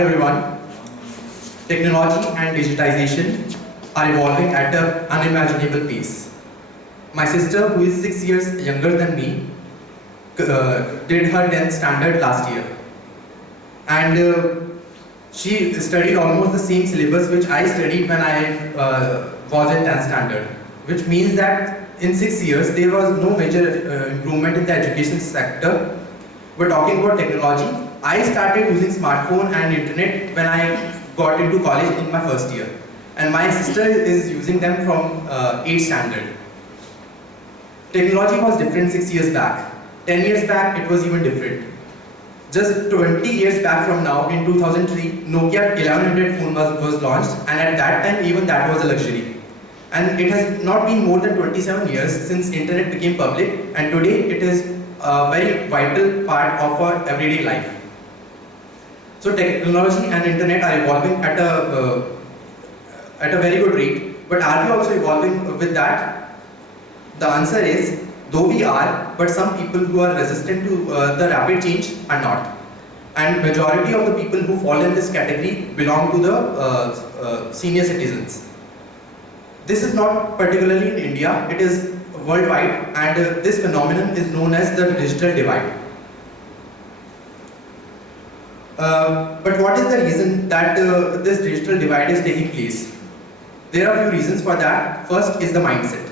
Hi everyone. Technology and digitization are evolving at an unimaginable pace. My sister, who is 6 years younger than me, did her 10th standard last year. And she studied almost the same syllabus which I studied when I was in 10th standard. Which means that in 6 years, there was no major improvement in the education sector. We're talking about technology. I started using smartphone and internet when I got into college in my first year. And my sister is using them from 8th standard. Technology was different 6 years back. 10 years back, it was even different. Just 20 years back from now, in 2003, Nokia 1100 phone was launched, and at that time, even that was a luxury. And it has not been more than 27 years since internet became public, and today it is a very vital part of our everyday life. So technology and internet are evolving at a very good rate, but are we also evolving with that? The answer is, though we are, but some people who are resistant to the rapid change are not. And majority of the people who fall in this category belong to the senior citizens. This is not particularly in India, it is worldwide, and this phenomenon is known as the digital divide. But what is the reason that this digital divide is taking place? There are a few reasons for that. First is the mindset.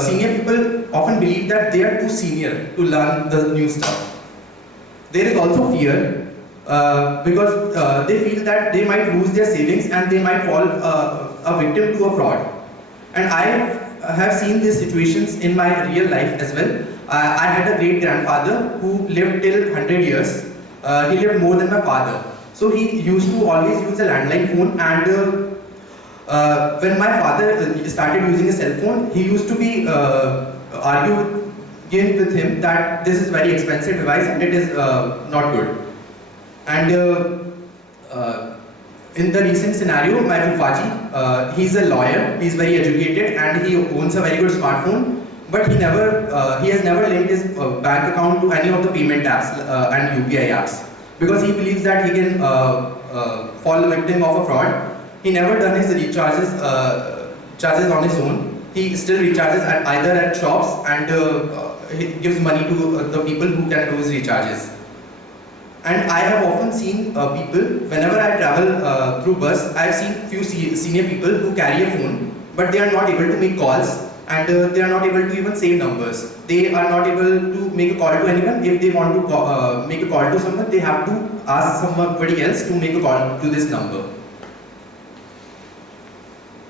Senior people often believe that they are too senior to learn the new stuff. There is also fear because they feel that they might lose their savings and they might fall a victim to a fraud. And I have seen these situations in my real life as well. I had a great grandfather who lived till 100 years. He lived more than my father. So he used to always use a landline phone, and when my father started using a cell phone, he used to be arguing with him that this is very expensive device and it is not good. And in the recent scenario, my Fufaji, he's a lawyer, he's very educated and he owns a very good smartphone, but he has never linked his bank account to any of the payment apps and UPI apps, because he believes that he can fall victim of a fraud. He never done his charges on his own. He still recharges either at shops, and he gives money to the people who can do his recharges. And I have often seen people, whenever I travel through bus, I have seen few senior people who carry a phone, but they are not able to make calls, and they are not able to even save numbers. They are not able to make a call to anyone. If they want to make a call to someone, they have to ask somebody else to make a call to this number.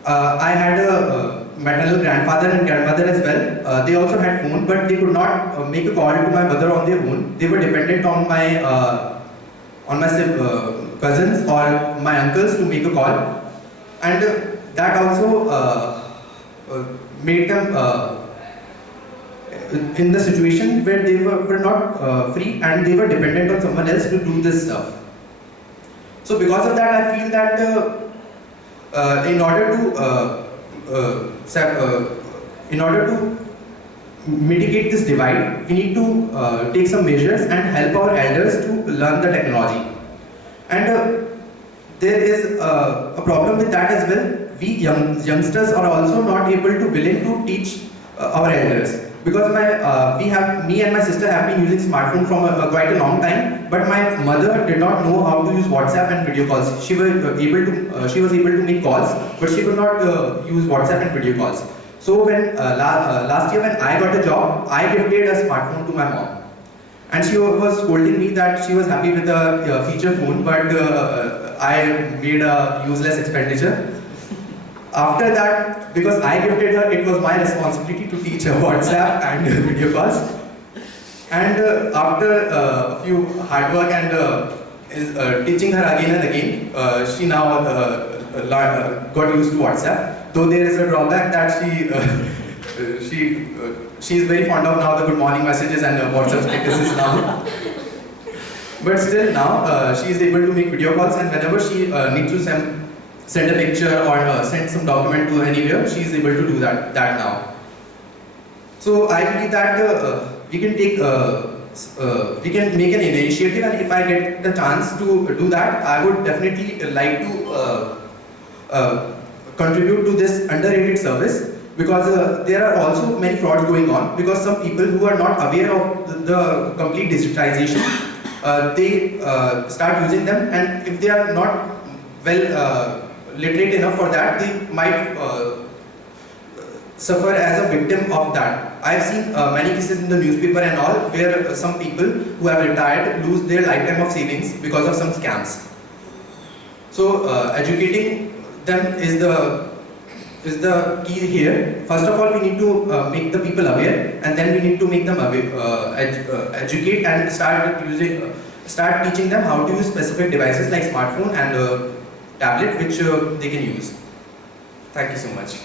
I had a maternal grandfather and grandmother as well. They also had phone, but they could not make a call to my mother on their own. They were dependent on my cousins or my uncles to make a call, and that also made them in the situation where they were not free and they were dependent on someone else to do this stuff. So because of that, I feel that in order to mitigate this divide, we need to take some measures and help our elders to learn the technology. And there is a problem with that as well. We youngsters are also not able to willing to teach our elders, because me and my sister have been using smartphone from quite a long time, but my mother did not know how to use WhatsApp and video calls. She was able to make calls, but she could not use WhatsApp and video calls. So when last year when I got a job, I gifted a smartphone to my mom, and she was scolding me that she was happy with the feature phone, but I made a useless expenditure. After that, because I gifted her, it was my responsibility to teach her WhatsApp and video calls. And after a few hard work and teaching her again and again, she now got used to WhatsApp. Though there is a drawback that she is very fond of now the good morning messages and WhatsApp statuses now. But still now, she is able to make video calls, and whenever she needs to send a picture or send some document to anywhere, she is able to do that now. So I believe that we can take we can make an initiative, and if I get the chance to do that, I would definitely like to contribute to this underrated service, because there are also many frauds going on, because some people who are not aware of the complete digitization, they start using them, and if they are not well literate enough for that, they might suffer as a victim of that. I've seen many cases in the newspaper and all, where some people who have retired lose their lifetime of savings because of some scams. So educating them is the key here. First of all, we need to make the people aware, and then we need to make them educate and start teaching them how to use specific devices like smartphone and tablet, which they can use. Thank you so much.